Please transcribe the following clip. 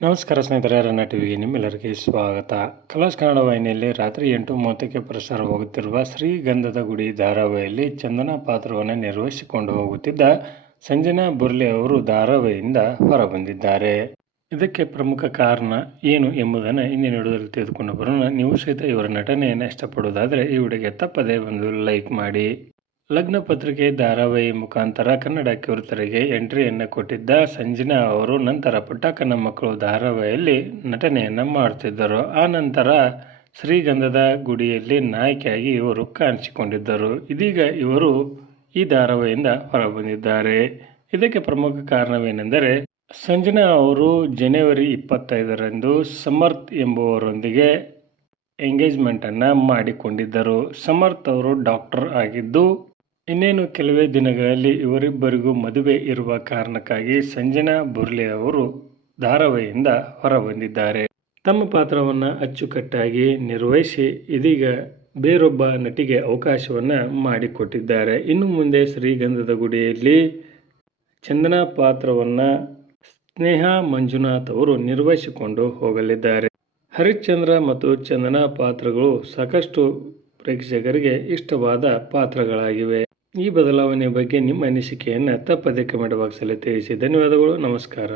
ನಮಸ್ಕಾರ ಸ್ನೇಹಿತರೆ, ರನ್ನ ಟಿವಿಗೆ ನಿಮ್ಮೆಲ್ಲರಿಗೆ ಸ್ವಾಗತ. ಕಲರ್ಸ್ ಕನ್ನಡ ವಾಹಿನಿಯಲ್ಲಿ ರಾತ್ರಿ 8:30ಕ್ಕೆ ಪ್ರಸಾರವಾಗುತ್ತಿರುವ ಶ್ರೀಗಂಧದ ಗುಡಿ ಧಾರಾವಾಹಿಯಲ್ಲಿ ಚಂದನಾ ಪಾತ್ರವನ್ನು ನಿರ್ವಹಿಸಿಕೊಂಡು ಹೋಗುತ್ತಿದ್ದ ಸಂಜನಾ ಬುರ್ಲೆ ಅವರು ಧಾರಾವಾಹಿಯಿಂದ ಹೊರಬಂದಿದ್ದಾರೆ. ಇದಕ್ಕೆ ಪ್ರಮುಖ ಕಾರಣ ಏನು ಎಂಬುದನ್ನು ಇಂದಿನ ವಿಡಿಯೋದಲ್ಲಿ ತೆಗೆದುಕೊಂಡು ಬರೋಣ. ನೀವು ಸಹಿತ ಇವರ ನಟನೆಯನ್ನು ಇಷ್ಟಪಡುವುದಾದರೆ ಈ ವಿಡಿಯೋಗೆ ತಪ್ಪದೇ ಒಂದು ಲೈಕ್ ಮಾಡಿ. ಲಗ್ನ ಪತ್ರಿಕೆ ಧಾರಾವಾಹಿ ಮುಖಾಂತರ ಕನ್ನಡ ಕಿರುತೆರೆಗೆ ಎಂಟ್ರಿಯನ್ನು ಕೊಟ್ಟಿದ್ದ ಸಂಜನಾ ಅವರು ನಂತರ ಪುಟ್ಟಕ್ಕನ ಮಕ್ಕಳು ಧಾರಾವಾಹಿಯಲ್ಲಿ ನಟನೆಯನ್ನು ಮಾಡುತ್ತಿದ್ದರು. ಆ ನಂತರ ಶ್ರೀಗಂಧದ ಗುಡಿಯಲ್ಲಿ ನಾಯಕಿಯಾಗಿ ಇವರು ಕಾಣಿಸಿಕೊಂಡಿದ್ದರು. ಇದೀಗ ಇವರು ಈ ಧಾರಾವಾಹಿಯಿಂದ ಹೊರಬಂದಿದ್ದಾರೆ. ಇದಕ್ಕೆ ಪ್ರಮುಖ ಕಾರಣವೇನೆಂದರೆ ಸಂಜನಾ ಅವರು ಜನವರಿ 25ರಂದು ಸಮರ್ಥ್ ಎಂಬುವರೊಂದಿಗೆ ಎಂಗೇಜ್ಮೆಂಟನ್ನು ಮಾಡಿಕೊಂಡಿದ್ದರು. ಸಮರ್ಥ್ ಅವರು ಡಾಕ್ಟರ್ ಆಗಿದ್ದು ಇನ್ನೇನು ಕೆಲವೇ ದಿನಗಳಲ್ಲಿ ಇವರಿಬ್ಬರಿಗೂ ಮದುವೆ ಇರುವ ಕಾರಣಕ್ಕಾಗಿ ಸಂಜನಾ ಬುರ್ಲೆ ಅವರು ಧಾರಾವಾಹಿಯಿಂದ ಹೊರಬಂದಿದ್ದಾರೆ. ತಮ್ಮ ಪಾತ್ರವನ್ನು ಅಚ್ಚುಕಟ್ಟಾಗಿ ನಿರ್ವಹಿಸಿ ಇದೀಗ ಬೇರೊಬ್ಬ ನಟಿಗೆ ಅವಕಾಶವನ್ನು ಮಾಡಿಕೊಟ್ಟಿದ್ದಾರೆ. ಇನ್ನು ಮುಂದೆ ಶ್ರೀಗಂಧದ ಗುಡಿಯಲ್ಲಿ ಚಂದನಾ ಪಾತ್ರವನ್ನು ಸ್ನೇಹಾ ಮಂಜುನಾಥ್ ಅವರು ನಿರ್ವಹಿಸಿಕೊಂಡು ಹೋಗಲಿದ್ದಾರೆ. ಹರಿಶ್ಚಂದ್ರ ಮತ್ತು ಚಂದನಾ ಪಾತ್ರಗಳು ಸಾಕಷ್ಟು ಪ್ರೇಕ್ಷಕರಿಗೆ ಇಷ್ಟವಾದ ಪಾತ್ರಗಳಾಗಿವೆ. ಈ ಬದಲಾವಣೆ ಬಗ್ಗೆ ನಿಮ್ಮ ಅನಿಸಿಕೆಯನ್ನು ತಪ್ಪದೇ ಕಮೆಂಟ್ ಬಾಕ್ಸಲ್ಲಿ ತಿಳಿಸಿ. ಧನ್ಯವಾದಗಳು. ನಮಸ್ಕಾರ.